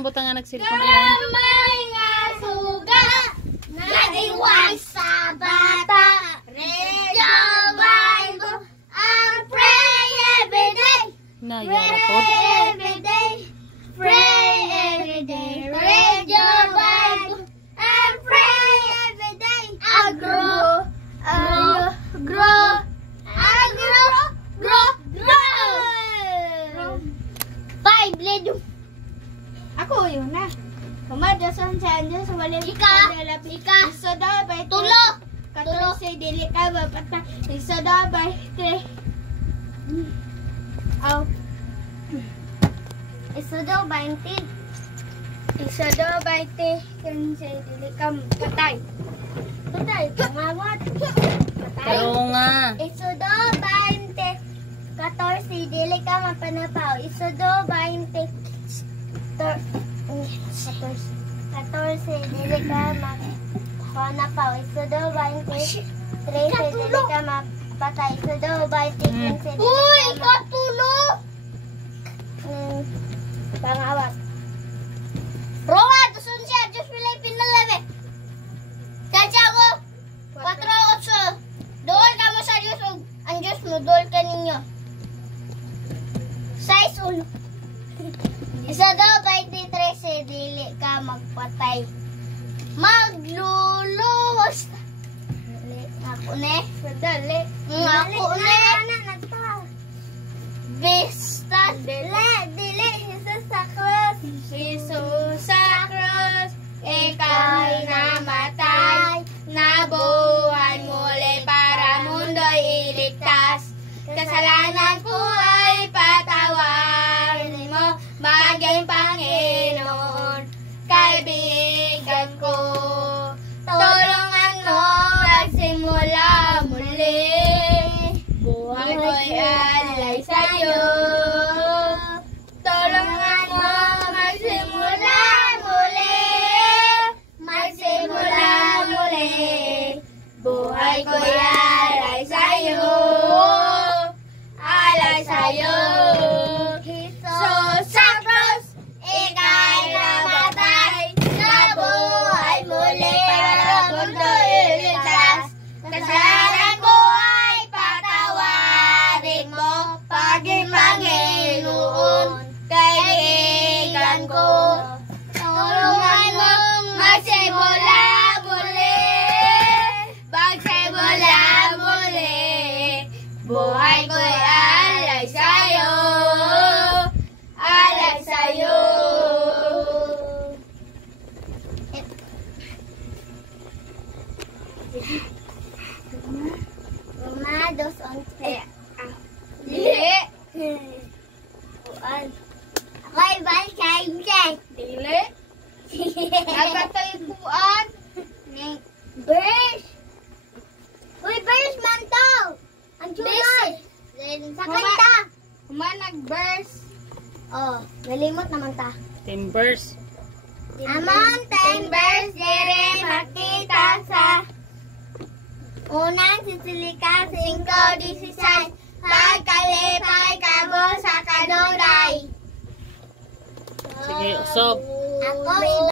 ang butang nga nagsilpon yan. May nga suga, nag-iwan sa bata. Read your Bible and pray every day. Na, Pray yara po. every day. Pray every day. Read your Bible and pray every day. I'll grow, grow. Five, ledo. Ako yun na. Kumadasan sa Diyos, walang ika. Iso daw by tulo. Tulo say dili ka mapata. Iso daw by 3. Aw. Iso daw 20. Iso daw by 3. Kan say dili ka patay. Patay, pangawat. Patay. Oo nga. Iso daw 20. 14, dili ka mapanapaw. Iso daw 20. 14, dili ka mapanapaw. Iso daw 20. 13, dili ka mapatay. Iso daw 20. 15, uy, katulo! Pangawat. Roa, dusun siya. Diyos pilay pinalave. Kansya ko. 4-8. Doon ka mo sa Diyos. Ang Diyos mo, doon ka ninyo. 6 ulo. Isa daw 23, dili ka magpatay. Magluluwas. Ako ne. Dali. Ako ne. Bista. Dili. Jesus sa cross. Jesus sa cross. Ika'y namatay. Nabuhay muli para mundo'y iligtas. Kasalanan ko ay patawarin mo, maging Panginoon, kaibigan ko. Tulungan mo magsimula muli, buhay ko'y alay sa'yo. Tulungan mo magsimula muli, buhay ko'y alay sa'yo. Jesus sa cross, ika'y namatay, nabuhay muli para mundo'y iligtas. Kasalanan ko ay patawarin mo, maging Panginoon, kaibigan ko. Tulungan mo magsimula muli, buhay ko'y alay sa'yo, Romados 11. Dili. Kuan. Ako'y balsay. Dili. Nagkatay kuan. Verse. Uy, verse man to. Ang junod. Sa kanta. Kuman nag-verse. Oh, nalimot naman ta. Timbers. Among 10 verse dire makita sa unang sisilika 5:16 pagkalipay kamo sa kanunay. Sige, usop. Ako